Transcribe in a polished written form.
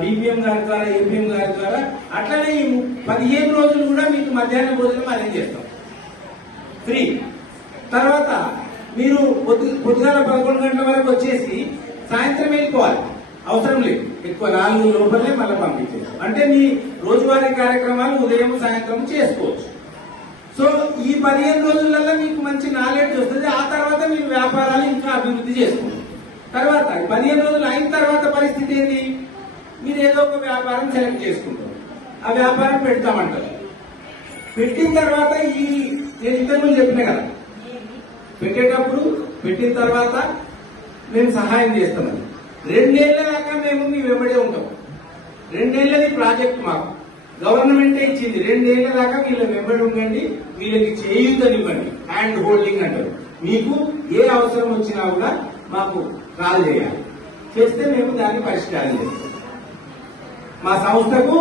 DPM గారి ద్వారా, APM గారి ద్వారా. అట్లనే ఈ 15 రోజులు కూడా మీకు మధ్యాహ్న భోజనం అరేంజ్ చేస్తాం ఫ్రీ. తర్వాత మీరు పొద్దుగాల 11 గంటల వరకు వచ్చేసి సాయంత్రం వెళ్ళిపోవాలి, అవసరం లేదు ఎక్కువ, 4 లోపలనే మళ్ళీ పంపించేస్తాం. అంటే మీ రోజువారీ కార్యక్రమాలు ఉదయం సాయంత్రం చేసుకోవచ్చు. సో ఈ 15 రోజులలో మీకు మంచి నాలెడ్జ్ వస్తుంది. ఆ తర్వాత మీరు వ్యాపారాలు ఇంకా అభివృద్ధి చేసుకుంటారు. తర్వాత 15 రోజులు అయిన తర్వాత పరిస్థితి ఏంటి? మీరు ఏదో ఒక వ్యాపారం సెలెక్ట్ చేసుకుంటారు, ఆ వ్యాపారం పెడతామంటారు. పెట్టిన తర్వాత నేను ఇంతకుముందు చెప్పిన కదా, పెట్టిన తర్వాత మేము సహాయం చేస్తామని 2 ఏళ్ల దాకా మేము మీ వెంబడే ఉంటాం. 2 ఏళ్లది ప్రాజెక్ట్ మాకు గవర్నమెంటే ఇచ్చింది. 2 ఏళ్ల దాకా వీళ్ళ వెంబడి ఉండండి, వీళ్ళకి చేయూతనివ్వండి, హ్యాండ్ హోల్డింగ్ అంటారు. మీకు ఏ అవసరం వచ్చినా కూడా మాకు కాల్ చేయాలి, చేస్తే మేము దాన్ని పరిష్కారం చేస్తాం. మా సంస్థకు